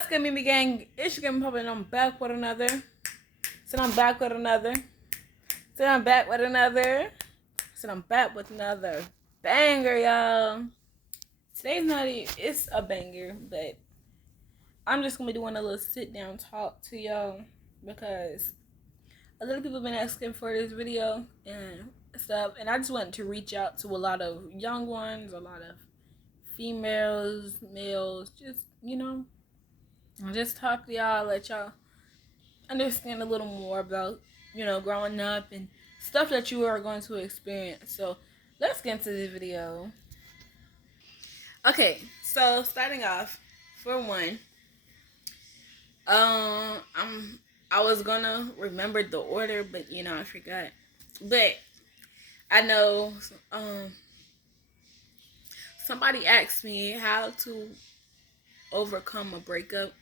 What's good, Mimi Gang? It's your game Puppet, and I'm back with another. So I'm back with another. So I'm back with another. So I'm back with another banger, y'all. Today's not it's a banger, but I'm just gonna be doing a little sit down talk to y'all because a lot of people have been asking for this video and stuff, and I just wanted to reach out to a lot of young ones, a lot of females, males, just just talk to y'all, let y'all understand a little more about, growing up and stuff that you are going to experience. So let's get into the video. Okay, so starting off, for one, I was gonna remember the order, but I forgot. But I know somebody asked me how to overcome a breakup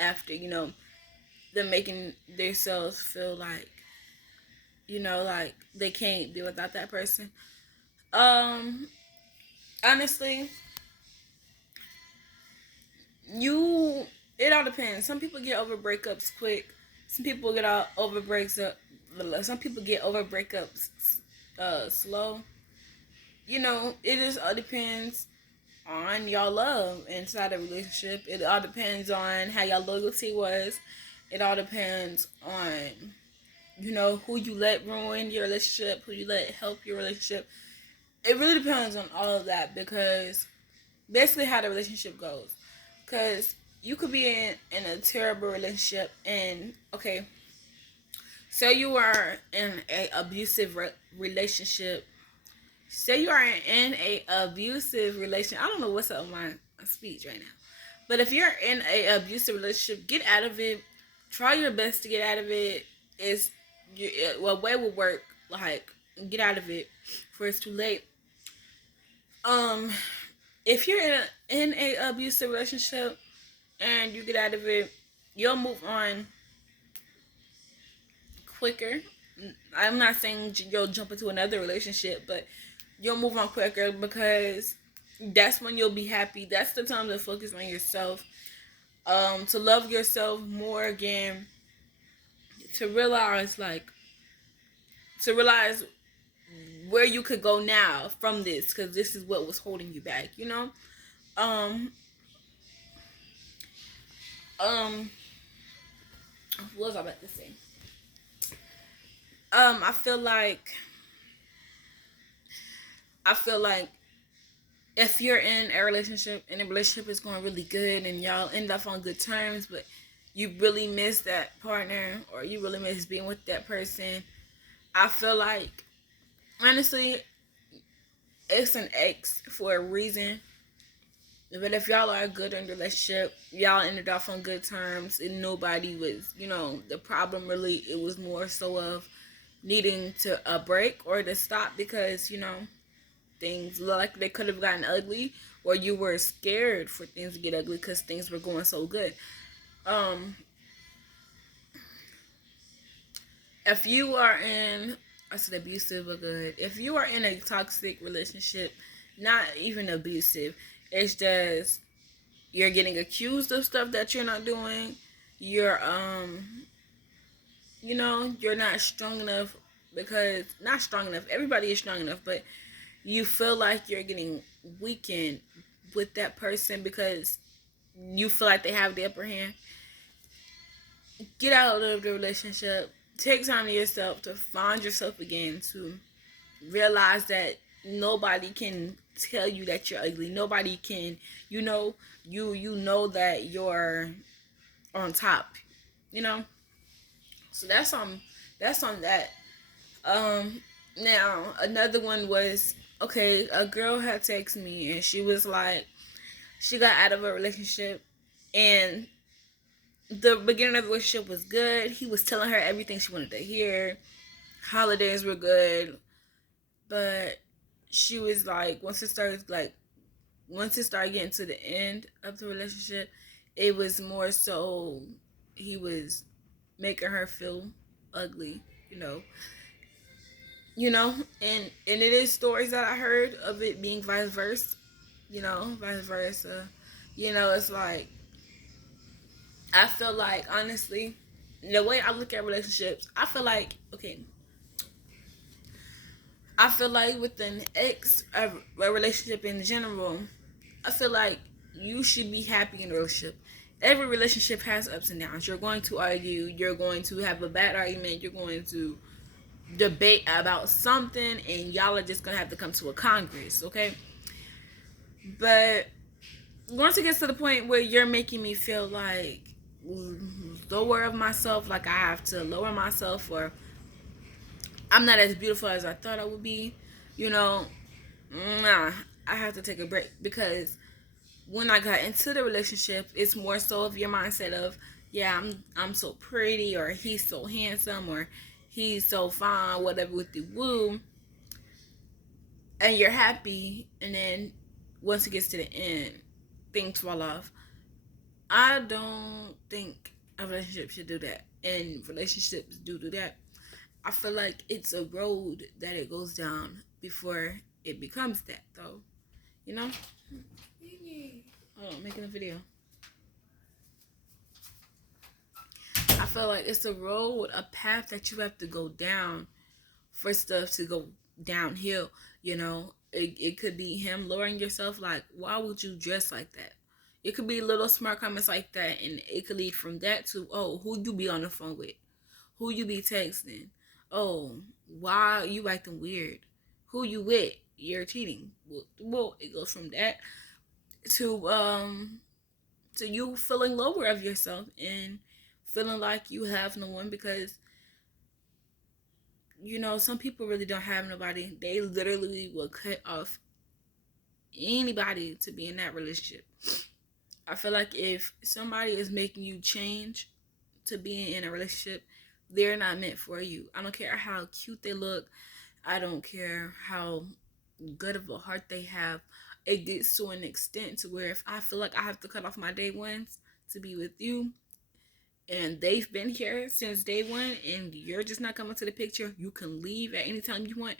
after them making themselves feel like like they can't be without that person. Um, Honestly, you it all depends. Some people get over breakups quick. Some people get out over breaks up. Some people get over breakups slow. It just all depends on y'all love inside a relationship. It all depends on how y'all loyalty was. It all depends on who you let ruin your relationship, who you let help your relationship. It really depends on all of that because basically how the relationship goes. Because you could be in a terrible relationship and, okay, say you are in a abusive relationship. Say you are in a abusive relationship. I don't know what's up with my speech right now. But if you're in a abusive relationship, get out of it. Try your best to get out of it. Way will work. Like, get out of it before it's too late. Um, if you're in a abusive relationship and you get out of it, you'll move on quicker. I'm not saying you'll jump into another relationship, but you'll move on quicker because that's when you'll be happy. That's the time to focus on yourself, to love yourself more again, to realize where you could go now from this, because this is what was holding you back. Um, um, what was I about to say? I feel like if you're in a relationship and the relationship is going really good and y'all end up on good terms, but you really miss that partner or you really miss being with that person, I feel like honestly it's an ex for a reason. But if y'all are good in the relationship, y'all ended off on good terms and nobody was, the problem really, it was more so of needing to a break or to stop because, things look like they could have gotten ugly or you were scared for things to get ugly because things were going so good. If you are in, I said abusive or good, if you are in a toxic relationship, not even abusive, it's just you're getting accused of stuff that you're not doing, you're you're not strong enough, because not strong enough, everybody is strong enough, but you feel like you're getting weakened with that person because you feel like they have the upper hand. Get out of the relationship. Take time to yourself to find yourself again, to realize that nobody can tell you that you're ugly. Nobody can, you know that you're on top, you know? So that's on that. Now another one was, okay, a girl had texted me and she was like, she got out of a relationship and the beginning of the relationship was good. He was telling her everything she wanted to hear. Holidays were good, but she was like, once it started getting to the end of the relationship, it was more so he was making her feel ugly, you know. And it is stories that I heard of it being vice versa, vice versa. It's like I feel like, honestly, the way I look at relationships, I feel like, okay, I feel like with an a relationship in general, I feel like you should be happy in a relationship. Every relationship has ups and downs. You're going to argue. You're going to have a bad argument. You're going to debate about something, and y'all are just gonna have to come to a congress, okay? But once it gets to the point where you're making me feel like lower of myself, like I have to lower myself, or I'm not as beautiful as I thought I would be, you know, nah, I have to take a break. Because when I got into the relationship, it's more so of your mindset of, yeah, I'm so pretty, or he's so handsome, or he's so fine, whatever with the woo, and you're happy, and then once it gets to the end, things fall off. I don't think a relationship should do that, and relationships do that. I feel like it's a road that it goes down before it becomes that, though. You know? Oh, I'm making a video. I feel like it's a road, a path that you have to go down for stuff to go downhill. You know, it could be him lowering yourself. Like, why would you dress like that? It could be little smart comments like that, and it could lead from that to, oh, who you be on the phone with, who you be texting, oh, why you acting weird, who you with, you're cheating. Well, it goes from that to you feeling lower of yourself and feeling like you have no one, because some people really don't have nobody. They literally will cut off anybody to be in that relationship. I feel like if somebody is making you change to being in a relationship, they're not meant for you. I don't care how cute they look. I don't care how good of a heart they have. It gets to an extent to where if I feel like I have to cut off my day ones to be with you, and they've been here since day one, and you're just not coming to the picture, you can leave at any time you want.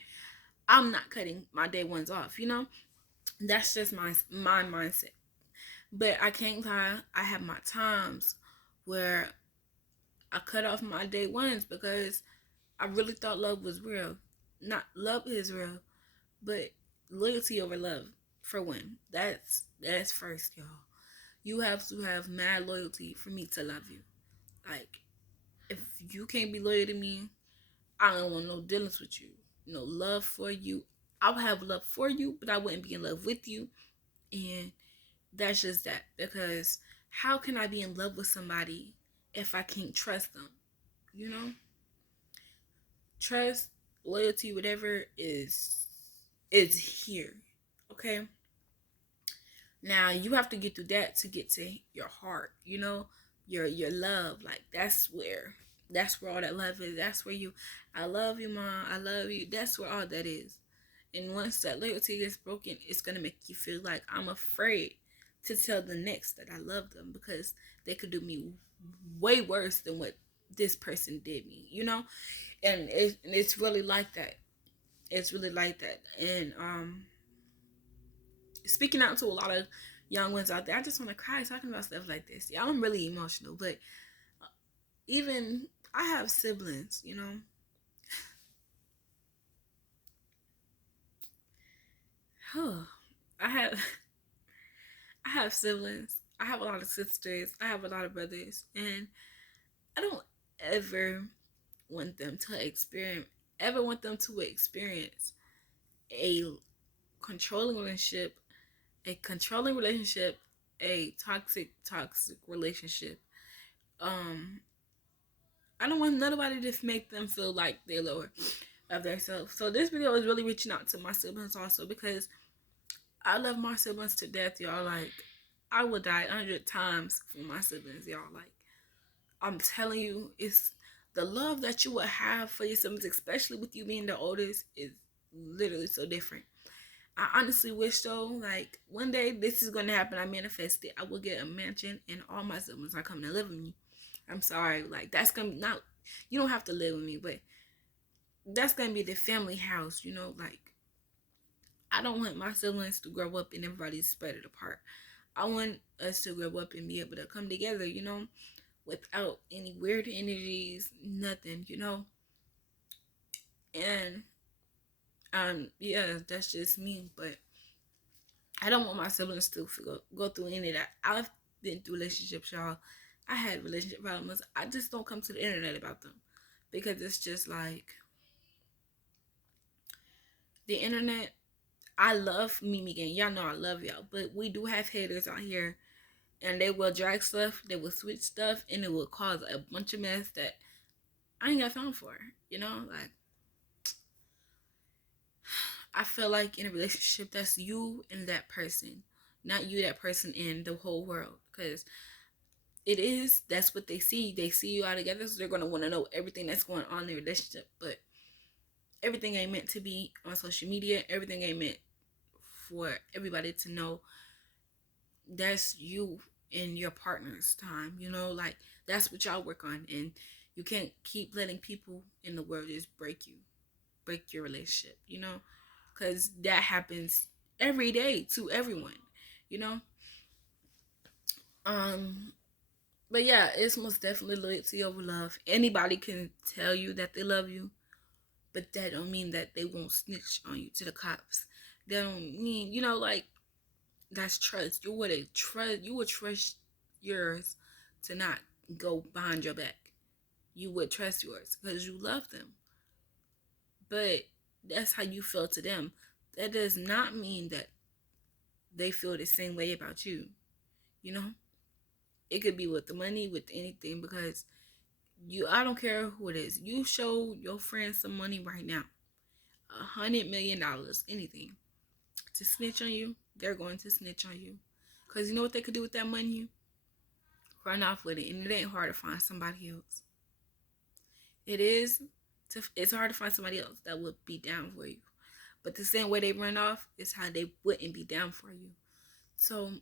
I'm not cutting my day ones off. That's just my mindset. But I can't lie, I have my times where I cut off my day ones because I really thought love was real. Not love is real, but loyalty over love, for one. That's first, y'all. You have to have mad loyalty for me to love you. Like, if you can't be loyal to me, I don't want no dealings with you. No love for you. I would have love for you, but I wouldn't be in love with you. And that's just that. Because how can I be in love with somebody if I can't trust them? You know? Trust, loyalty, whatever is here. Okay? Now you have to get through that to get to your heart, your love. Like, that's where all that love is. That's where I love you, mom, I love you. That's where all that is. And once that loyalty gets broken, it's gonna make you feel like I'm afraid to tell the next that I love them, because they could do me way worse than what this person did me. And it's really like that. It's really like that. And speaking out to a lot of young ones out there, I just want to cry talking about stuff like this. Yeah, I'm really emotional, but even I have siblings. I have I have siblings. I have a lot of sisters. I have a lot of brothers, and I don't ever want them to experience a controlling relationship, a controlling relationship, a toxic relationship. Um, I don't want nobody to make them feel like they're lower of themselves. So this video is really reaching out to my siblings also, because I love my siblings to death, y'all. Like, I would die 100 times for my siblings, y'all. Like, I'm telling you, it's the love that you would have for your siblings, especially with you being the oldest, is literally so different. I honestly wish, though, like, one day this is going to happen. I manifest it. I will get a mansion and all my siblings are coming to live with me. I'm sorry. Like, that's going to be not, you don't have to live with me, but that's going to be the family house. Like, I don't want my siblings to grow up and everybody's spread it apart. I want us to grow up and be able to come together. without any weird energies, nothing, you know. And yeah, that's just me. But I don't want my siblings to go through any of that. I've been through relationships, y'all. I had relationship problems. I just don't come to the internet about them because it's just like the internet. I love Mimi Gang. Y'all know I love y'all, but we do have haters out here, and they will drag stuff, they will switch stuff, and it will cause a bunch of mess that I ain't got time for. You know, like I feel like in a relationship, that's you and that person, not you, that person, in the whole world. Because that's what they see. They see you all together, so they're going to want to know everything that's going on in the relationship. But everything ain't meant to be on social media. Everything ain't meant for everybody to know. That's you and your partner's time, you know, like that's what y'all work on. And you can't keep letting people in the world just break your relationship, you know, because that happens every day to everyone, you know. um but yeah, it's most definitely loyalty over love. Anybody can tell you that they love you, but that don't mean that they won't snitch on you to the cops. That don't mean, you know, like that's trust. You would trust yours to not go behind your back. You would trust yours because you love them. But that's how you feel to them. That does not mean that they feel the same way about you. You know? It could be with the money, with anything, because I don't care who it is. You show your friends some money right now, $100 million, anything, to snitch on you, they're going to snitch on you. Because you know what they could do with that money? Run off with it. And it ain't hard to find somebody else. It's hard to find somebody else that would be down for you. But the same way they run off is how they wouldn't be down for you. So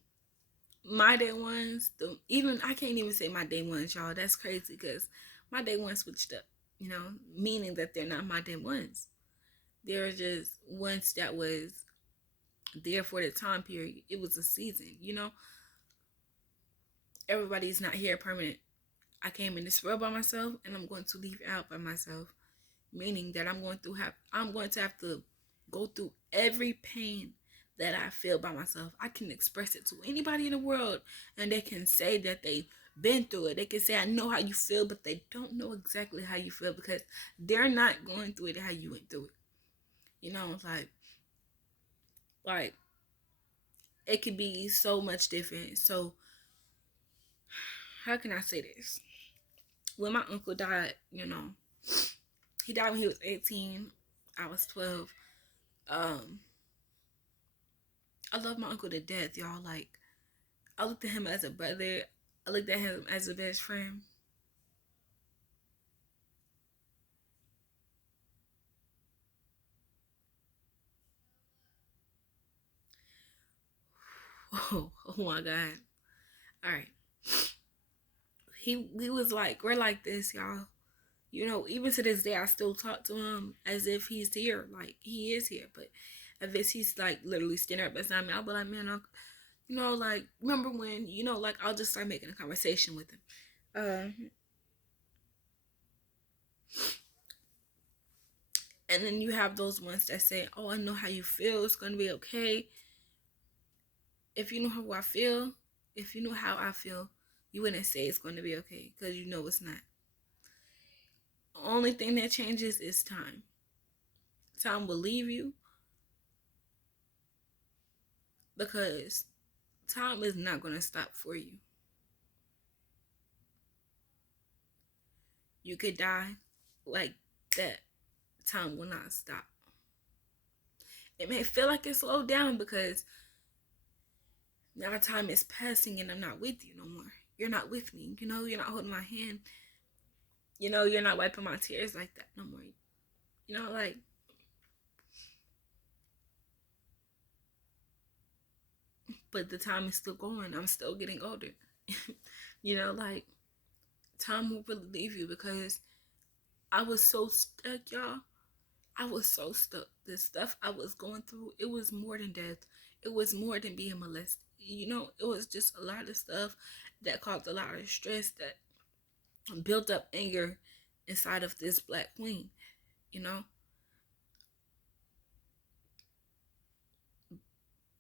my day ones, even I can't even say my day ones, y'all. That's crazy because my day ones switched up, you know, meaning that they're not my day ones. They're just ones that was there for the time period. It was a season, you know. Everybody's not here permanent. I came in this world by myself, and I'm going to leave out by myself, meaning that I'm going to have to go through every pain that I feel by myself. I can express it to anybody in the world, and they can say that they've been through it. They can say I know how you feel, but they don't know exactly how you feel because they're not going through it how you went through it. You know, it's like it could be so much different. So how can I say this? When my uncle died, you know, he died when he was 18. I was 12. Um, I love my uncle to death, y'all. Like, I looked at him as a brother. I looked at him as a best friend. Oh my God. All right. He was like, we're like this, y'all. You know, even to this day, I still talk to him as if he's here. Like, he is here. But if he's like literally standing up beside me, I'll be like, man, you know, like, remember when, you know, like, I'll just start making a conversation with him. And then you have those ones that say, oh, I know how you feel. It's going to be okay. If you know how I feel, if you know how I feel, you wouldn't say it's going to be okay because you know it's not. The only thing that changes is time. Time will leave you because time is not going to stop for you. You could die like that. Time will not stop. It may feel like it slowed down because now time is passing and I'm not with you no more. You're not with me. You know, you're not holding my hand. You know, you're not wiping my tears like that no more. You know, like, but the time is still going. I'm still getting older. You know, like, time will really leave you because I was so stuck, y'all. I was so stuck. The stuff I was going through, it was more than death. It was more than being molested. You know, it was just a lot of stuff that caused a lot of stress that built up anger inside of this black queen, you know.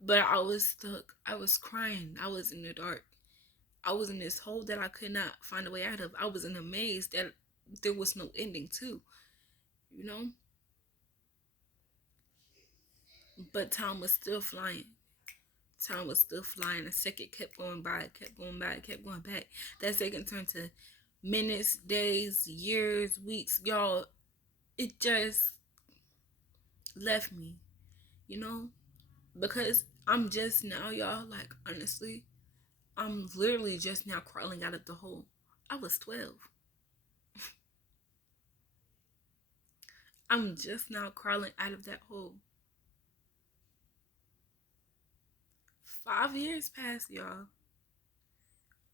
But I was stuck. I was crying. I was in the dark. I was in this hole that I could not find a way out of. I was in a maze that there was no ending to, you know. But time was still flying. Time was still flying. A second kept going by, kept going by, kept going back. That second turned to minutes, days, years, weeks. Y'all, it just left me, you know? Because I'm just now, y'all, like, honestly, I'm literally just now crawling out of the hole. I was 12. I'm just now crawling out of that hole. 5 years passed, y'all.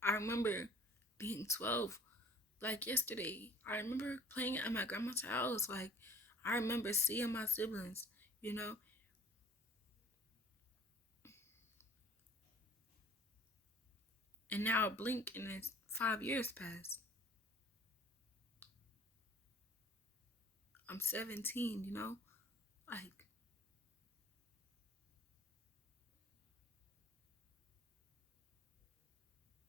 I remember being 12 like yesterday. I remember playing at my grandma's house. Like, I remember seeing my siblings, you know? And now I blink and it's 5 years passed. I'm 17, you know? Like,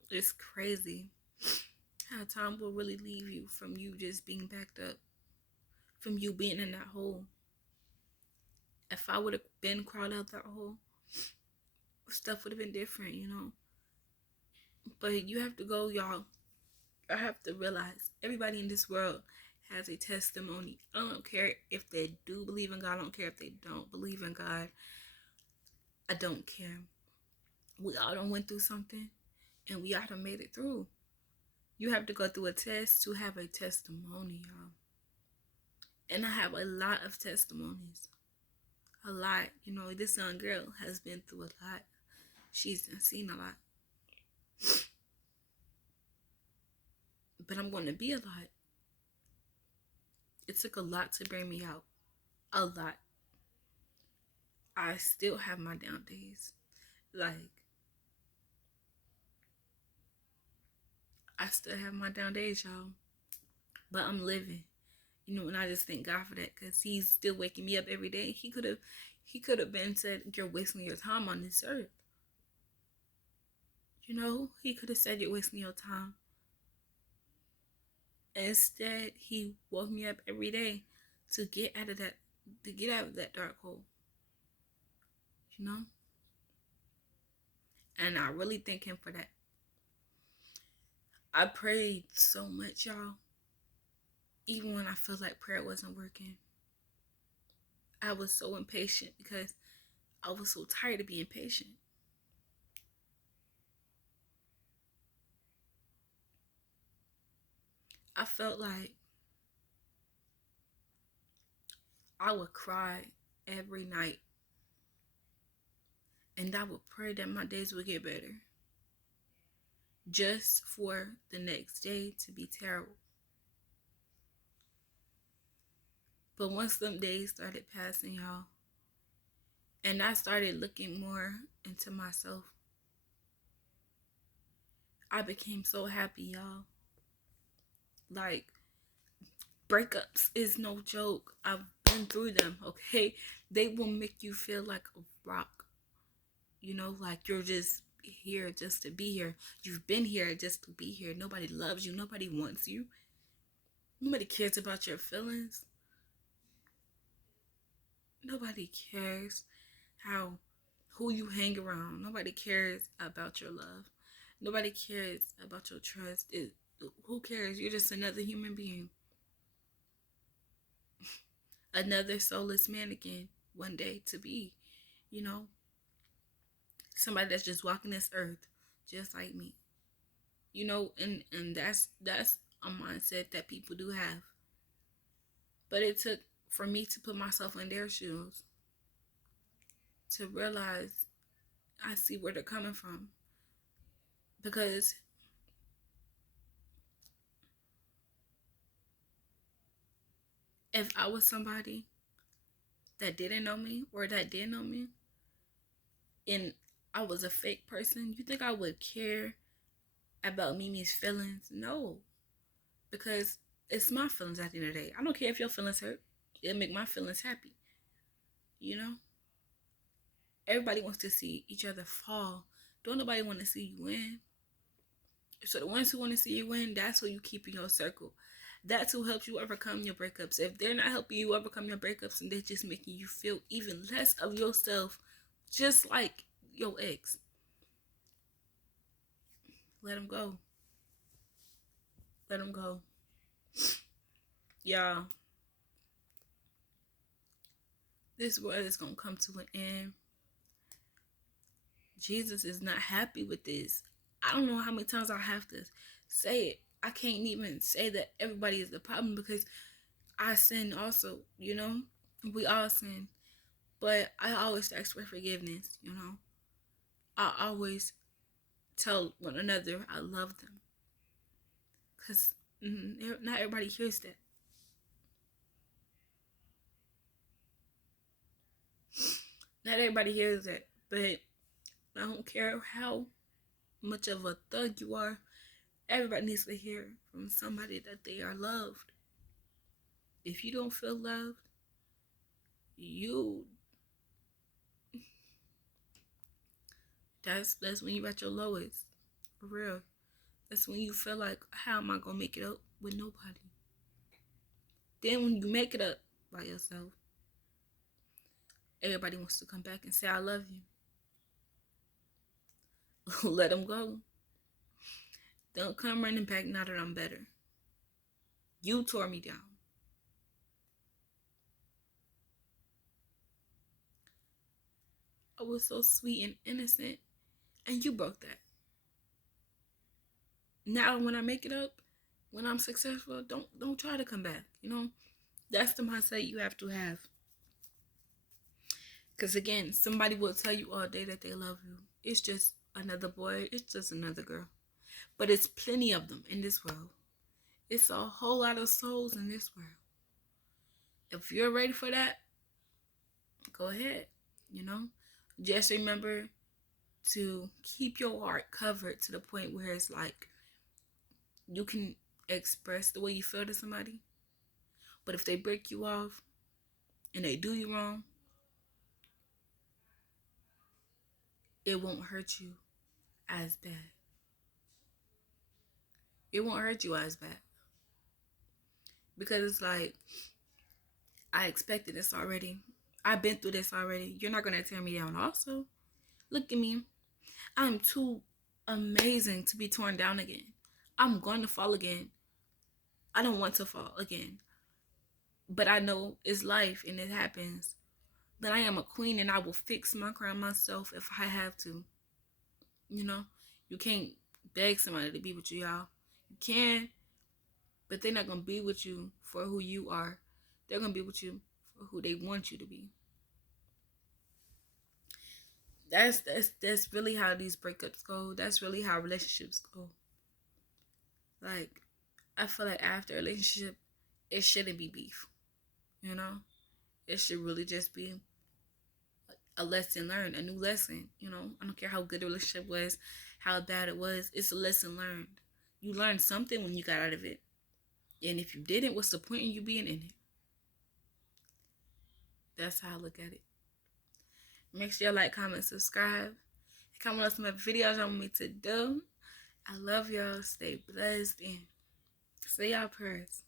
it's crazy how time will really leave you from you just being backed up, from you being in that hole. If I would have been crawled out that hole, stuff would have been different, you know? But you have to go, y'all. I have to realize everybody in this world has a testimony. I don't care if they do believe in God. I don't care if they don't believe in God. I don't care. We all done went through something and we all done made it through. You have to go through a test to have a testimony, y'all. And I have a lot of testimonies. A lot. You know, this young girl has been through a lot. She's seen a lot. But I'm going to be a lot. It took a lot to bring me out. A lot. I still have my down days. Like, I still have my down days, y'all. But I'm living. You know, and I just thank God for that because He's still waking me up every day. He could have been said, "You're wasting your time on this earth." You know, He could have said, "You're wasting your time." Instead, He woke me up every day to get out of that dark hole. You know, and I really thank Him for that. I prayed so much, y'all. Even when I felt like prayer wasn't working, I was so impatient because I was so tired of being patient. I felt like I would cry every night and I would pray that my days would get better just for the next day to be terrible. But once them days started passing, y'all, and I started looking more into myself, I became so happy, y'all. Like, breakups is no joke. I've been through them, okay? They will make you feel like a rock. You know, like you're just here just to be here. You've been here just to be here. Nobody loves you. Nobody wants you. Nobody cares about your feelings. Nobody cares how who you hang around. Nobody cares about your love. Nobody cares about your trust. Who cares? You're just another human being. Another soulless mannequin one day to be, you know, somebody that's just walking this earth just like me. You know, and that's a mindset that people do have. But it took for me to put myself in their shoes to realize I see where they're coming from. Because if I was somebody that didn't know me or that did know me and I was a fake person, you think I would care about Mimi's feelings? No. because it's my feelings at the end of the day. I don't care if your feelings hurt. It'll make my feelings happy. You know? Everybody wants to see each other fall. Don't nobody want to see you win. So the ones who want to see you win, that's who you keep in your circle. That's who helps you overcome your breakups. If they're not helping you overcome your breakups and they're just making you feel even less of yourself, just like your ex, let them go. Let them go. Y'all, this world is going to come to an end. Jesus is not happy with this. I don't know how many times I have to say it. I can't even say that everybody is the problem because I sin also, you know? We all sin. But I always ask for forgiveness, you know? I always tell one another I love them. Because not everybody hears that. Not everybody hears that. But I don't care how much of a thug you are. Everybody needs to hear from somebody that they are loved. If you don't feel loved, that's when you're at your lowest. For real. That's when you feel like, how am I gonna make it up with nobody? Then when you make it up by yourself, everybody wants to come back and say I love you. Let them go. Don't come running back now that I'm better. You tore me down. I was so sweet and innocent, and you broke that. Now when I make it up, when I'm successful, don't try to come back. You know, that's the mindset you have to have. Because again, somebody will tell you all day that they love you. It's just another boy. It's just another girl. But it's plenty of them in this world. It's a whole lot of souls in this world. If you're ready for that, go ahead. You know, just remember to keep your heart covered to the point where it's like you can express the way you feel to somebody. But if they break you off and they do you wrong, it won't hurt you as bad. It won't hurt you as bad. Because it's like, I expected this already. I've been through this already. You're not going to tear me down also. Look at me. I'm too amazing to be torn down again. I'm going to fall again. I don't want to fall again. But I know it's life and it happens. That I am a queen and I will fix my crown myself if I have to. You know, you can't beg somebody to be with you, y'all. You can, but they're not going to be with you for who you are. They're going to be with you for who they want you to be. That's really how these breakups go. That's really how relationships go. Like, I feel like after a relationship, it shouldn't be beef. You know? It should really just be a lesson learned, a new lesson. You know? I don't care how good the relationship was, how bad it was. It's a lesson learned. You learned something when you got out of it. And if you didn't, what's the point in you being in it? That's how I look at it. Make sure you like, comment, subscribe. Comment on some of the videos you want me to do. I love y'all. Stay blessed and say y'all prayers.